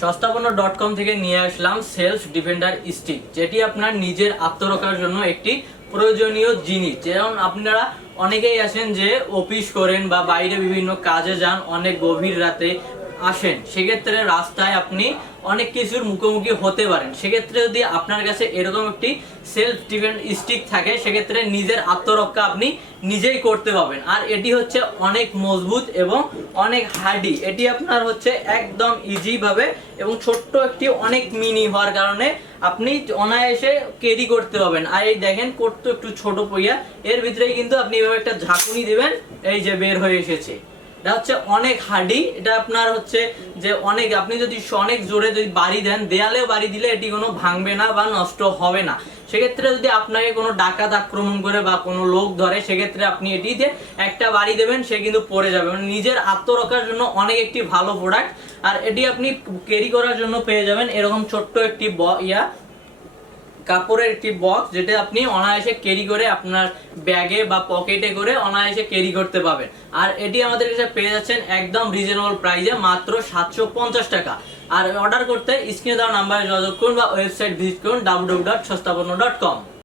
সস্তাপন্ন.com থেকে নিয়ে আসলাম self defender stick, যেটি আপনার নিজের আত্মরক্ষার জন্য একটি প্রয়োজনীয় জিনিস। যেমন আপনারা অনেকেই আছেন যে অফিস করেন বা বাইরে বিভিন্ন কাজে যান, অনেক গভীর রাতে আসেন, সেক্ষেত্রে রাস্তায় আপনি অনেক কিছুর মুখোমুখি হতে পারেন। সেক্ষেত্রে যদি আপনার কাছে এরকম একটি সেলফ ডিফেন্স স্টিক থাকে, সেক্ষেত্রে নিজের আত্মরক্ষা আপনি নিজেই করতে পারবেন। আর এটি হচ্ছে অনেক মজবুত এবং অনেক হার্ডি। এটি আপনার হচ্ছে একদম ইজি ভাবে এবং ছোট্ট একটি অনেক মিনি হওয়ার কারণে আপনি অনায়াসে ক্যারি করতে পারবেন। আর এই দেখেন করতে একটু ছোট পইয়া, এর ভিতরেই কিন্তু আপনি এভাবে একটা ঝাঁকুনি দিবেন, এই যে বের হয়ে এসেছে। এটা হচ্ছে অনেক হার্ডি। এটা আপনার হচ্ছে যে অনেক, আপনি যদি অনেক জোরে যদি বাড়ি দেন, দেয়ালেও বাড়ি দিলে এটি কোনো ভাঙবে না বা নষ্ট হবে না। সেক্ষেত্রে যদি আপনাকে কোনো ডাকাত আক্রমণ করে বা কোনো লোক ধরে, সেক্ষেত্রে আপনি এটি দিয়ে একটা বাড়ি দেবেন, সে কিন্তু পড়ে যাবে। মানে নিজের আত্মরক্ষার জন্য অনেক একটি ভালো প্রোডাক্ট। আর এটি আপনি ক্যারি করার জন্য পেয়ে যাবেন এরকম ছোট্ট একটি কাপড়ের একটি বক্স, যেটা আপনি অনায়াসে ক্যারি করে আপনার ব্যাগে বা পকেটে করে অনায়াসে ক্যারি করতে পারবেন। আর এটি আমাদের কাছে পেয়ে যাচ্ছেন একদম রিজনেবল প্রাইসে, মাত্র 750 টাকা। আর অর্ডার করতে স্ক্রিনে দেওয়া নাম্বারে যোগাযোগ করুন বা ওয়েবসাইট ভিজিট করুন www.সস্তাপন্ন.com।